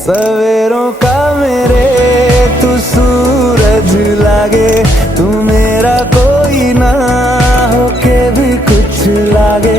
सवेरों का मेरे तू सूरज लागे, तू मेरा कोई ना होके भी कुछ लागे।